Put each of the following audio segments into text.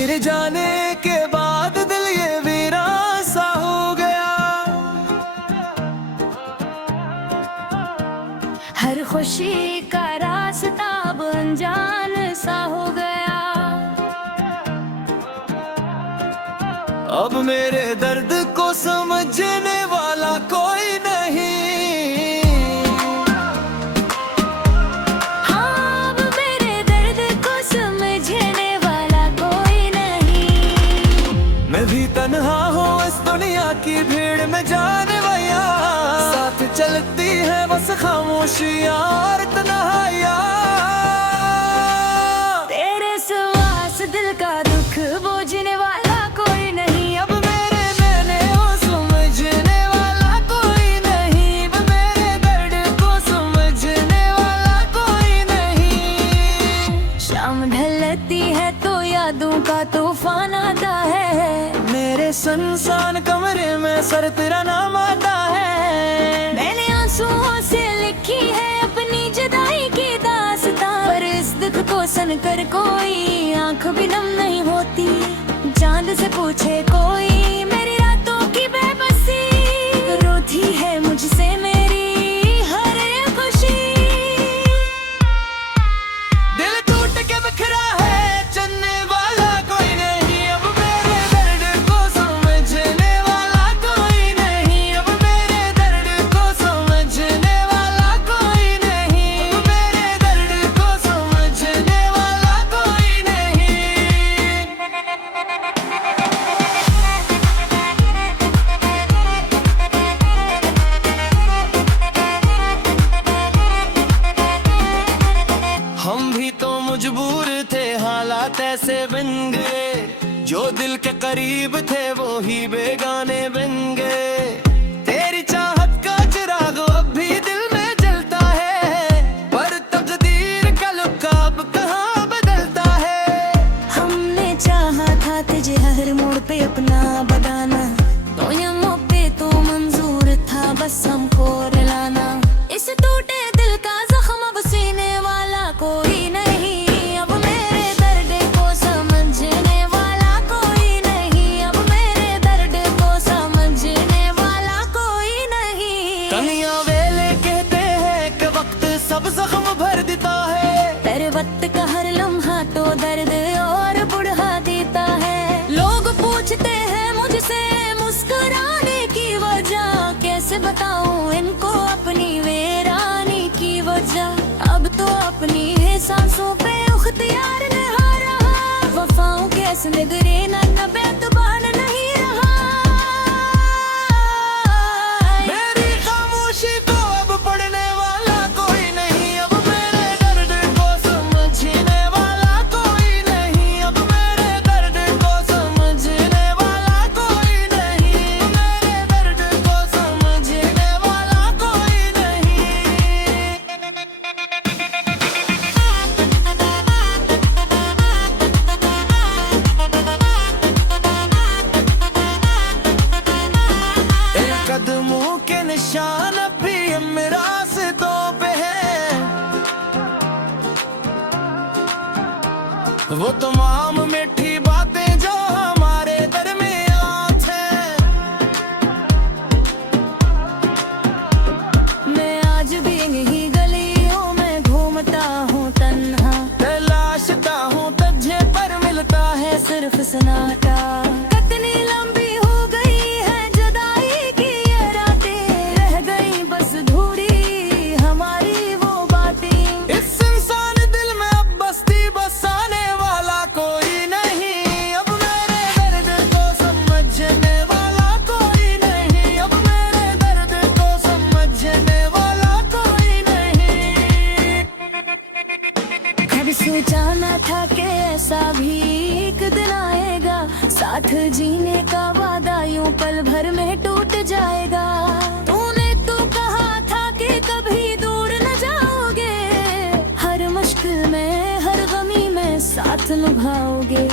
तेरे जाने के बाद दिल ये वीरान सा हो गया। हर खुशी का रास्ता अब अनजान सा हो गया। अब मेरे दर्द को समझने वाला कोई नहीं। हाँ, अब मेरे दर्द को समझने वाला कोई नहीं। मैं भी तन्हा हूँ इस दुनिया की भीड़ में जाने भैया, साथ चलती है बस खामोशियाँ और तन्हाइयाँ। तेरे श्वास दिल का दुख बोझने वाला कोई नहीं। अब मेरे मैंने हो समझने वाला कोई नहीं। अब मेरे दर्द को समझने वाला कोई नहीं। शाम ढलती है तो यादों का तूफान आता है। मेरे सुनसान कमरे में सर तेरा नाम आता है। मैंने आंसुओं से लिखी है अपनी जुदाई की दास्तां, पर इस दुख को सुनकर कोई आंख भी नम नहीं होती। चांद से पूछे कोई मेरी रातों की बेबसी, रोती है मुझसे मेरी हर एक खुशी। दिल टूट के बिखरा है चलने वाला कोई नहीं। अब मेरे दर्द को समझने वाला कोई नहीं। अब मेरे दर्द को समझने वाला कोई नहीं। अब मेरे दर्द को समझने वाला कोई नहीं। हम भी तो मजबूर थे, हालात ऐसे बन गए। जो दिल के करीब थे वो ही बेगाने बन गए। तेरी चाहत का चिराग अब भी दिल में जलता है, पर तकदीर का लुकाब कहाँ बदलता है। हमने चाहा था तुझे हर मोड़ पे अपना बनाना, तो ये मौके तो मंजूर था बस हमको रुलाना। इस टूटे दिल का जख्म अब सीने वाला कोई नहीं। अब मेरे दर्द को समझने वाला कोई नहीं। अब मेरे दर्द को समझने वाला कोई नहीं। कनिया वेले कहते हैं कि वक्त सब जख्म भर देता है। तेरे वक्त का हर लम्हा तो दर्द और बढ़ा देता है। लोग पूछते हैं मुझसे मुस्कुराने की वजह, कैसे बताऊं इनको अपनी वीरानी की वजह। अब तो अपनी है सांसों पे उख्तियार न हारा, वफाओं के असले गिरे न बेतुबान नहीं रहा। मेरी खामोशी को अब पढ़ने वाला कोई नहीं। अब मेरे दर्द को समझने वाला कोई नहीं। अब मेरे दर्द को समझने वाला कोई नहीं। मेरे दर्द को समझने वाला कोई नहीं। कदमों के निशान अब भी मेरा रास्तों पे है। वो तमाम मीठी बातें जो हमारे दरमियान थे। मैं आज भी यही गलियों में घूमता हूँ तन्हा, तलाशता हूँ तुझे पर मिलता है सिर्फ सन्नाटा। कितनी लंबी हो गई है जुदाई की ये रातें, रह गई बस धूरी हमारी वो बातें। इस इंसान दिल में अब बस्ती बसाने वाला कोई नहीं। अब मेरे दर्द को समझने वाला कोई नहीं। अब मेरे दर्द को समझने वाला कोई नहीं। कभी सोचा न था कि ऐसा भी एक दिन आएगा, साथ जीने का वादा यूं पल भर में टूट जाएगा। तूने तो कहा था कि कभी दूर न जाओगे, हर मुश्किल में हर गमी में साथ निभाओगे।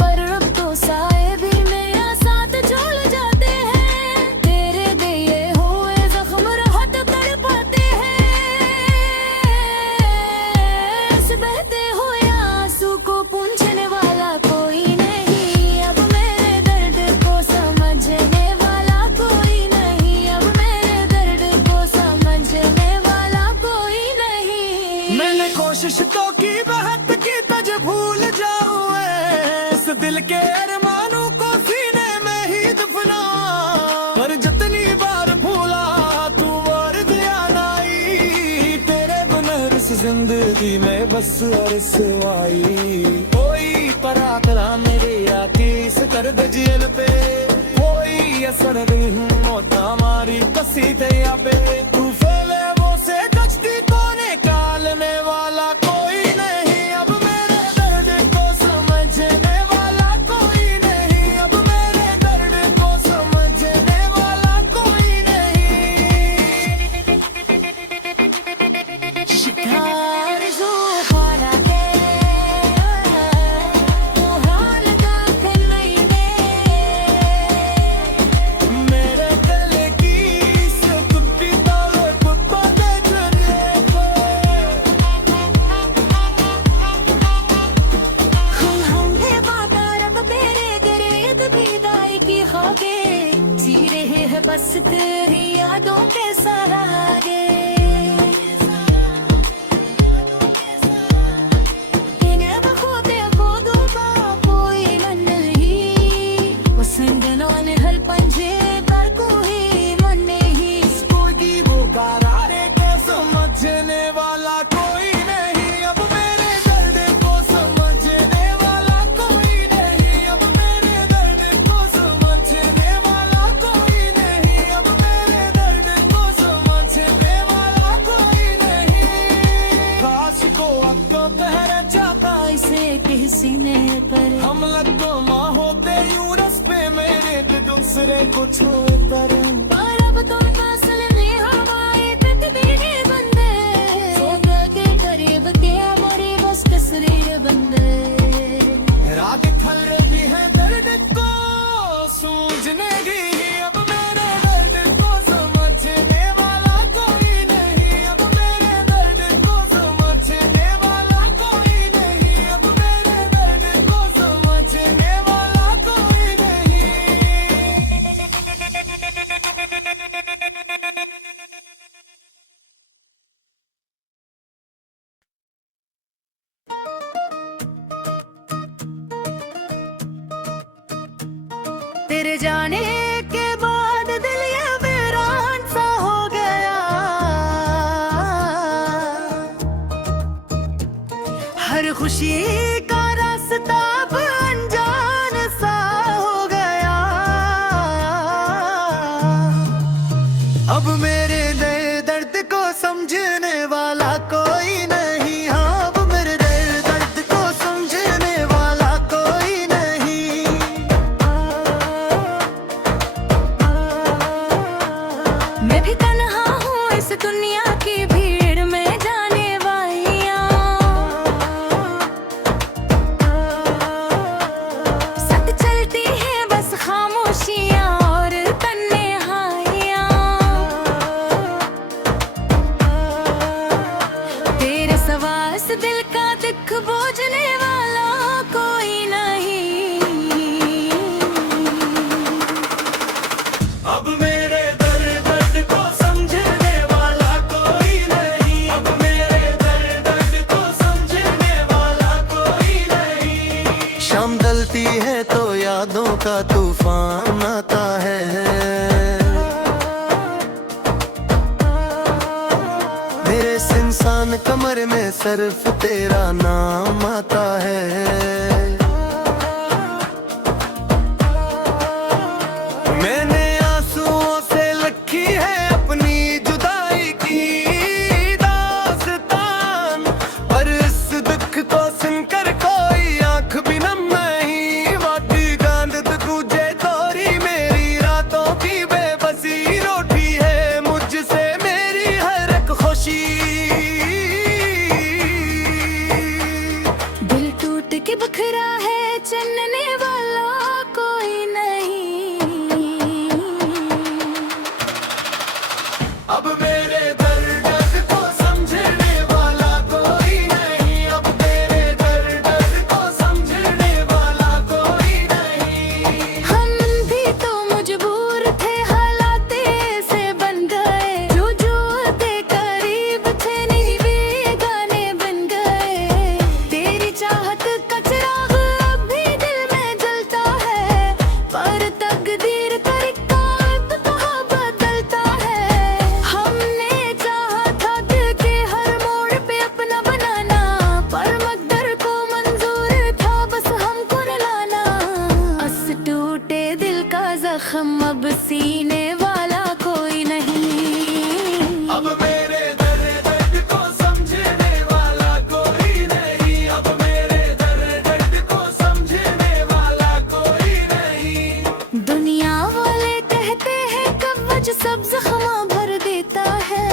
पर अब तो साए भी मेरा साथ छोड़ जाते हैं, तेरे दिए हुए जख्म राहत कर पाते हैं। इस बहते हुए आंसू को पूंछने वाला कोई नहीं। के अरमानों को सीने में ही दफना, पर जितनी बार भूला तू और ध्यान आई। तेरे बिना इस जिंदगी में बस रसवाई। कोई परा करा मेरे आके इस कर दे जेल पे, कोई असर नहीं होता मारी कसी तैया पे। तू फैले वो से कचती को निकालने वाला कोई नहीं, अब मेरे दर्द को समझने वाला कोई नहीं, अब मेरे दर्द को समझने वाला कोई नहीं। शिकार जो खाना के तू हाल का नहीं मेरे दिल की सुकुटी ताले पुप्पा दे चले पे। हमने बागा रब तेरे गिरेद विदाई की होगे, जी रहे हैं बस तेरी यादों के सहारे। इन्हें बखूबे खुदुबा कोई मन नहीं, वसंगनों ने हल पंजे पर कोई मन नहीं। कोई वो करारे को समझने वाला कोई नहीं, अब मेरे दर्द को समझने वाला कोई नहीं, अब मेरे दर्द को समझने वाला कोई नहीं, अब मेरे दर्द को समझने वाला कोई नहीं। काश को अब तो तहरा चाहता इसे किसी ने पर हम लगो माँ होते यूं रस पे मेरे तो दूसरे को छुए पर। पर अब तो फासल में हवाएं तक मेरे बंदे, सोचा के करीब के हमारे बस कसरे बंदे। रात फल भी है दर्द को सूझने की, अब मेरे दर्द को समझने वाला कोई नहीं, अब मेरे दर्द को समझने वाला कोई नहीं, अब मेरे दर्द को समझने वाला कोई नहीं। तेरे जाने के बाद दिल ये वीरान सा हो गया, हर खुशी का रास्ता अब अनजान सा हो गया। अब मेरे नए दर्द को समझने वाला कोई नहीं, हाँ अब मेरे नए दर्द को समझने वाला कोई नहीं। मैं भी तन्हा हूँ इस दुनिया की भीड़ में जाने वाहियाँ, साथ चलती है बस खामोशियाँ और तन्हाइयाँ। तेरे सवा इस दिल का दुख बोझने वाला कोई नहीं। अब मेरे दर्द को समझने वाला कोई नहीं, अब मेरे दर्द को समझने वाला कोई नहीं। शाम ढलती है तो यादों का तूफान आता है, मेरे इस इंसान कमर में सिर्फ तेरा नाम आता है। मैंने आंसुओं से लिखी है अपनी जुदाई की दास्तान, पर इस दुख को सुनकर कोई आंख भी नम नहीं। वाटी गांध तुझे तोरी मेरी रातों की बेबसी रोटी है मुझसे मेरी हर एक खुशी। दिल टूट के बखरा है चलने वाला कोई नहीं। अब मेरे दर्द को समझने वाला कोई नहीं, अब तेरे दर्द को समझने वाला कोई नहीं। हम भी तो मजबूर थे, हालात से बन गए, जो थे करीब थे नहीं बेगाने बन गए। तेरी चाहत का चिराग समा भर देता है।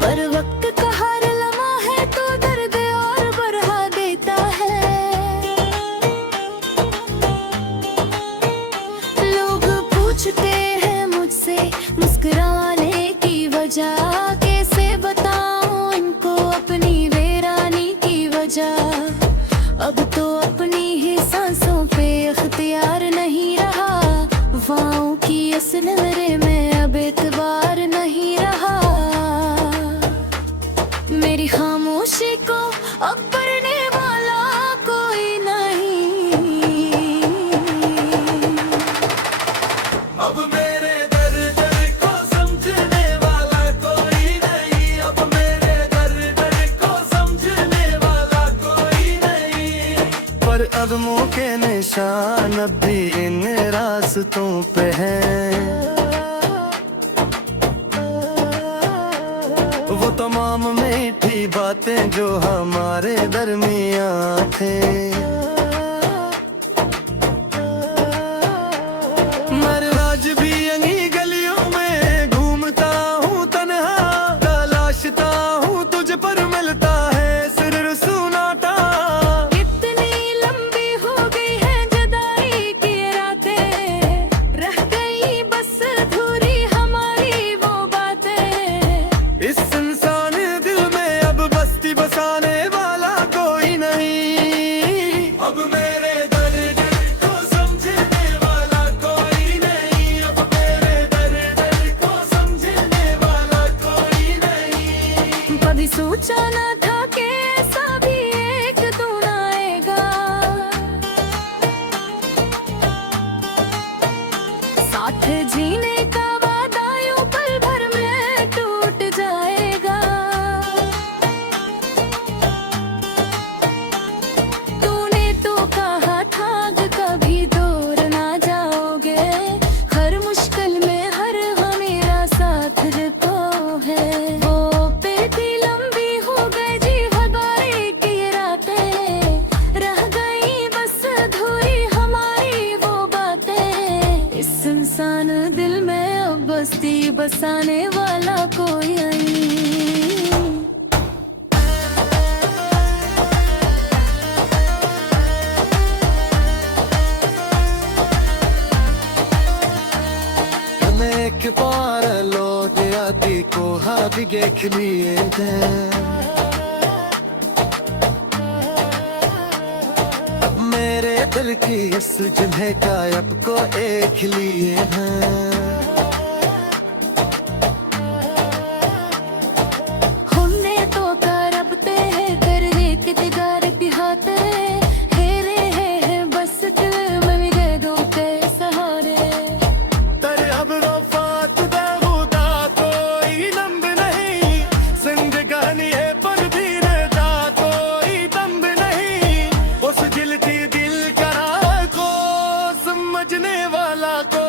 पर वक्त का हर लम्हा है तो दर्द और बढ़ा देता है। लोग पूछते हैं मुझसे मुस्कुराने की वजह, कैसे बताऊं इनको अपनी वीरानी की वजह। अब तो अपनी ही सांसों पे अख्तियार नहीं रहा, वाओं की असल मेरे में अब एतबार नहीं रहा। मेरी खामोशी को अब पढ़ने वाला कोई नहीं। अब मेरे दर्द को समझने वाला कोई नहीं, अब मेरे दर्द को समझने वाला कोई नहीं। पर कदमों के निशान अब भी इन रास्तों पे हैं। वो तमाम मीठी बातें जो हमारे दरमियां थे। मैं आज भी यहीं गलियों में घूमता हूँ तन्हा, तलाशता हूँ तुझ पर मिलता है सिर्फ सुनाता। कितनी लंबी हो गई है जुदाई की रातें, रह गई बस अधूरी हमारी वो बातें। इस इंसान दिल में अब बस्ती बसाने वाला कोई नहीं। अब मेरे दर्द को समझने वाला कोई नहीं, अब मेरे दर्द को समझने वाला कोई नहीं। कभी सोचा न था कि ऐसा भी एक दिन आएगा, साथ जीने का वादा यूं पल भर में टूट जाएगा। तूने तो कहा था कि कभी दूर ना जाओगे, हर मुश्किल में हर मेरा साथ देता है। वो बेटी लंबी हो गई जी हमारी की रातें, रह गई बस अधूरी हमारी वो बातें। इस इंसान दिल में अब बस्ती बसाने वाला कोई नहीं। एक बार लौट आती को हाथ देख लिए थे। अब मेरे दिल की इस जिन्हें गायब को एक लिए हैं। हमने तो करबते हैं दर्द के दिगार दिहाते, हेरे है बस दिल में मेरे दो के सहारे। तेरे अब वफात बेहुदा कोई नंद नहीं, जिंदगानी है पर धीरे दा कोई दंद नहीं। उस दिल थी दिल करा को समझने वाला को